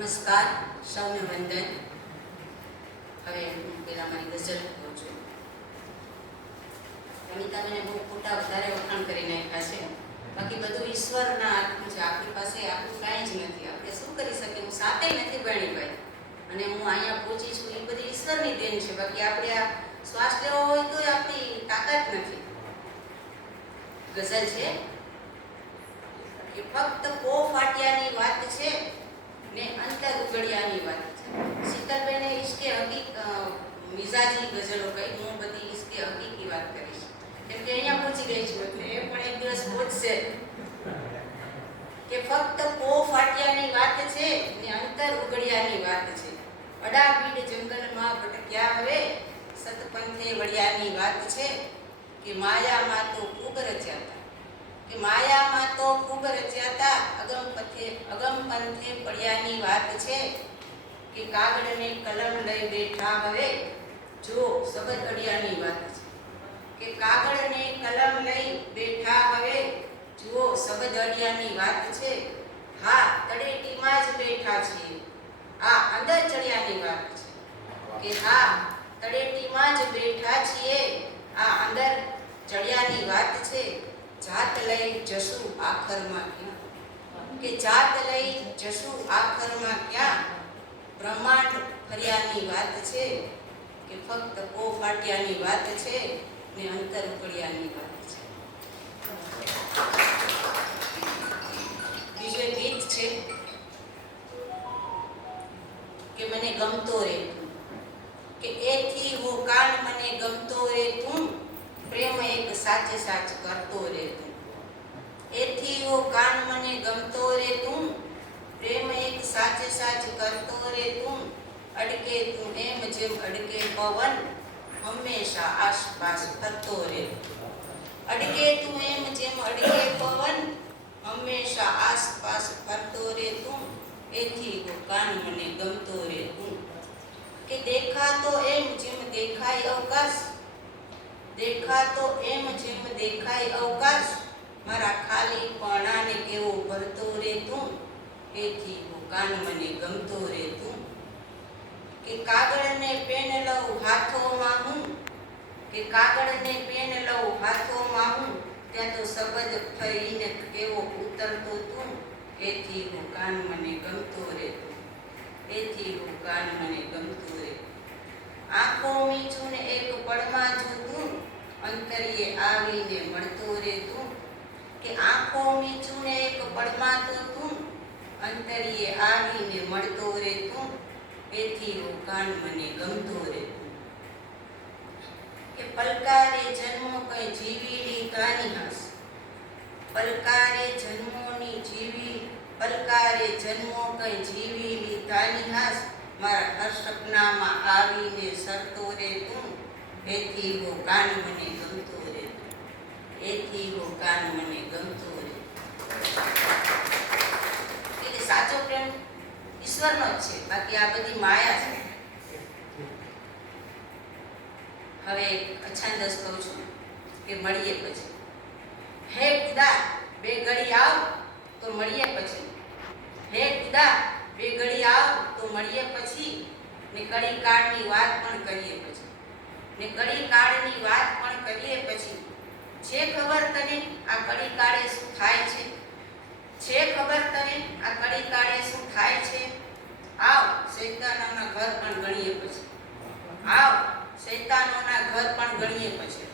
નમસ્કાર, સૌને વંદન. હવે હું પેલા મારી ગઝલ કહું છું. અમિતાબેને બહુ ખોટા વધારે વખાણ કરી નાખ્યા છે. બાકી બધું ઈશ્વરના હાથમાં છે. આપણી પાસે આપણું કાંઈ જ નથી. આપણે શું કરી શકીએ? હું સાથે નથી ભણી ભાઈ. અને હું અહીંયા પહોંચી છું. એ બધી ઈશ્વરની દેન છે. બાકી આપણે આ શ્વાસ લેવો હોય તો આપણી તાકાત નથી. ગઝલ છે. કે ફક્ત કો ફાટ્યાની વાત છે. ને અંતર ઉગડિયાની વાત છે. શીતલબેને ઈશ્કે હકીક મિઝાજી ગઝલો કહી હું બધી ઈશ્કે હકીકી વાત કરીશ. કેમ કે અહીંયા પહોંચી ગઈ છું એટલે એ પણ એક દિવસ પહોંચશે. કે ફક્ત પો ફાટ્યાની વાત છે ને અંતર ઉગડિયાની વાત છે. અડાપીડ જંગલમાં ભટક્યા હવે સતપંથે વળ્યાની વાત છે કે માયામાં તો ખૂબ રચ્યા કે માયામાં તો ખૂબ રચ્યા હતા અગમ પથે અગમ પંથે પડ્યાની વાત છે કે કાગળને કલમ લઈ બેઠા હવે જો સબદ અડિયાની વાત છે. કે કાગળને કલમ લઈ બેઠા હવે જુઓ સબદ અડિયાની વાત છે. હા, તળેટીમાં જ બેઠા છીએ. આ અંદર ચડિયાની વાત છે. કે હા, તળેટીમાં જ બેઠા છીએ આ અંદર ચડ્યાની વાત છે જાત લઈ જશું આખરમાં ક્યાં? કે જાત લઈ જશું આખરમાં ક્યાં? બ્રહ્માંડ ફર્યાની વાત છે કે ફક્ત કો ફાટ્યાની વાત છે ને અંતર ઉકળ્યાની વાત છે. બીજું ગીત છે કે મને ગમતો રે તું કે એથી હું કાન મને ગમતો રે તું પ્રેમ એક સાચે સાચ કરતો રે તું એથી હું કાન મને ગમતો રે તું, પ્રેમ એક સાચે સાચ કરતો રે તું, અડકે તું એમ જેમ અડકે પવન, હંમેશા આસપાસ ફરતો રે. અડકે તું એમ જેમ અડકે પવન, હંમેશા આસપાસ ફરતો રે તું, એથી હું કાન મને ગમતો રે તું. કે દેખાતો એમ જેમ દેખાય અવકાશ, દેખાતો એમ જેમ દેખાય અવકાશ મારા ખાલી પણાને કેવો ભરતો રે તું હું કાન મને ગમતો રે તું કે કાગળને પેન લઉં હાથોમાં હું? કે કાગળને પેન લઉં હાથોમાં હું? ત્યાં તો શબ્દ થઈને કેવો ઉતરતો તું? એથી હું કાન મને ગમતો રે તું એથી હું કાન મને ગમતો રે આંખો મીચું ને એક પળમાં જોતું. અંતરીએ આવીને કે આંખો મીચું ને એક પળમાં તું, અંતરીએ આવીને મળતો રે તું એથી હું કાન મને ગમતો રે કે પલકારે જન્મો કઈ જીવીલી કાની હસ પલકારે જન્મોની જીવી, પલકારે જન્મો કઈ જીવીલી તાની હાસ મારા હર સપનામાં આવીને સરતો રે તું એથી હું કાન મને ગમતો. એથી હોકાર મને ગમતો હોય. એટલે સાચો પ્રેમ ઈશ્વરનો જ છે. બાકી આ બધી માયા છે. હવે અછાંદસ કહું છું કે મળીએ પછી. હે ખુદા, બે ઘડી આવ તો મળીએ પછી. હે ખુદા, બે ઘડી આવ તો મળીએ પછી. ને કડી કાળની વાત પણ કરીએ પછી. ને કડી કાળની વાત પણ કરીએ પછી છે ખબર તને આ કડી કાળે શું થાય છે છે ખબર તને આ કડી કાળે શું થાય છે આવ શૈતાનોના ઘર પણ ગણીએ પછી. આવ શૈતાનોના ઘર પણ ગણીએ પછી.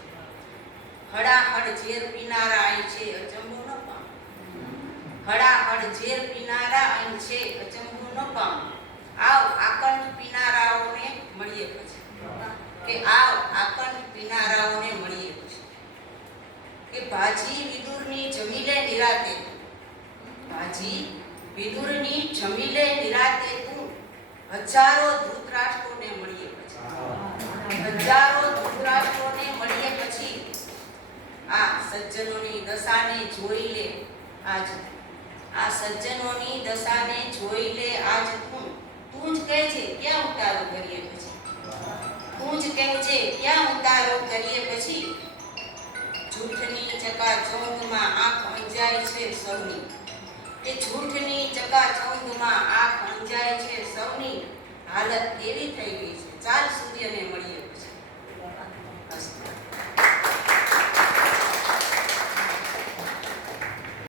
હડાહડ ઝેર પીનારા અહીં છે, અચંબો ન પામ. હડાહડ ઝેર પીનારા અહીં છે, અચંબો ન પામ. આવ, આકંઠ પીનારાઓને મળીએ પછી. કે આવ, આકંઠ પીનારાઓને મળીએ પછી. કે ભાજી વિદુરની જમીલે નિરાતે. ભાજી વિદુરની જમીલે નિરાતે હજારો ધૃતરાષ્ટ્રોને મળીએ પછી. હજારો ધૃતરાષ્ટ્રોને મળીએ પછી આ સજ્જનોની દશાને જોઈ લે આજ. આ સજ્જનોની દશાને જોઈ લે આજ. તું તું જ કહે છે, ક્યાં ઉતારો કરીએ પછી? તું જ કહે છે, ક્યાં ઉતારો કરીએ પછી? જૂઠની ચકાચોંધમાં આંખ અંજાય છે સૌની. એ જૂઠની ચકાચૌંધમાં આ અંજાય છે, સૌની હાલત એવી થઈ ગઈ છે? ચાલ સૂર્યને મળીએ.